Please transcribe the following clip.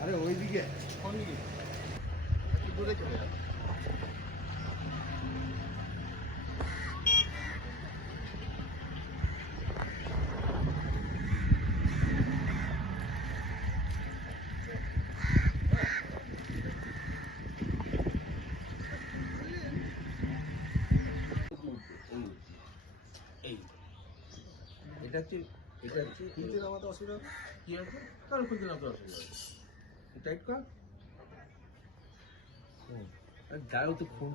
আরে ওইদিকে দূরে চলে যাবে এটা হচ্ছে এটা হচ্ছে খুলতে আমাদের অসুবিধা কি আছে কারণ খুলতে না তো অসুবিধা হবে। টাইট কর যাও তো ফোন